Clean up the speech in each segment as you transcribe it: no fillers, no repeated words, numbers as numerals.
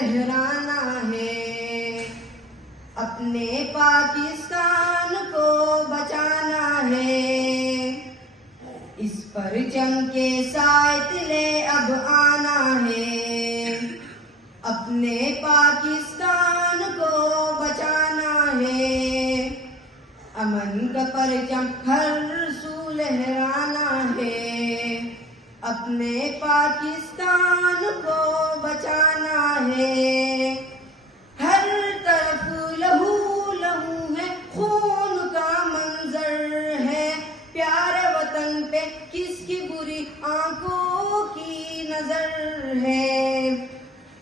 لہرانا ہے، اپنے پاکستان کو بچانا ہے، اس پرچم کے سائے تلے اب آنا ہے، اپنے پاکستان کو بچانا ہے، امن کا پرچم ہر سو لہرانا ہے، اپنے پاکستان کو بچانا ہے، ہر طرف لہو لہو ہے، خون کا منظر ہے، پیارے وطن پہ کس کی بری آنکھوں کی نظر ہے،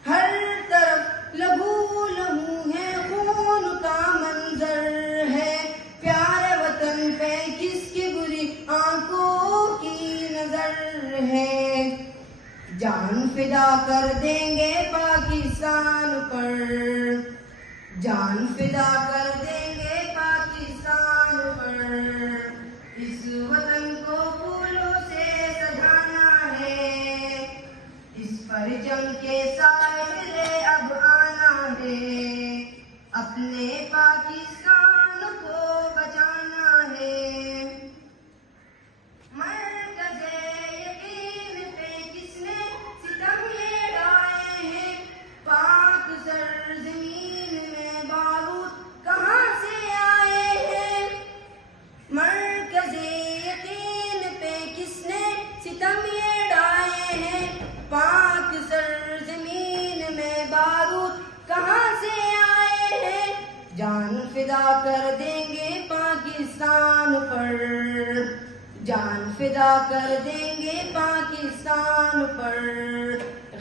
ہر طرف لہو لہو ہے، خون کا منظر ہے، پیارے وطن پہ کس کی بری آنکھوں کی نظر ہے، جان فدا کر دیں گے پاکستان پر، جان فدا کر دیں گے پاکستان پر، اس وطن کو پھولوں سے سجانا ہے، اس پرچم کے سائے تلے اب آنا ہے، اپنے پاکستان کو بچانا ہے، مرکز یقین پہ کس نے ستم یہ ڈھائے ہیں، پاک سرزمین میں بارود کہاں سے آئے ہیں، مرکز یقین پہ کس نے ستم یہ ڈھائے ہیں، پاک سرزمین میں بارود کہاں سے آئے ہیں، جان فدا کر دیں گے پاکستان پر، جان فدا کر دیں گے پاکستان پر،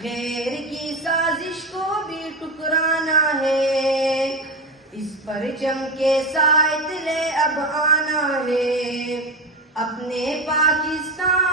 غیر کی سازش کو بھی ٹکرانا ہے، اس پرچم کے سائے تلے اب آنا ہے، اپنے پاکستان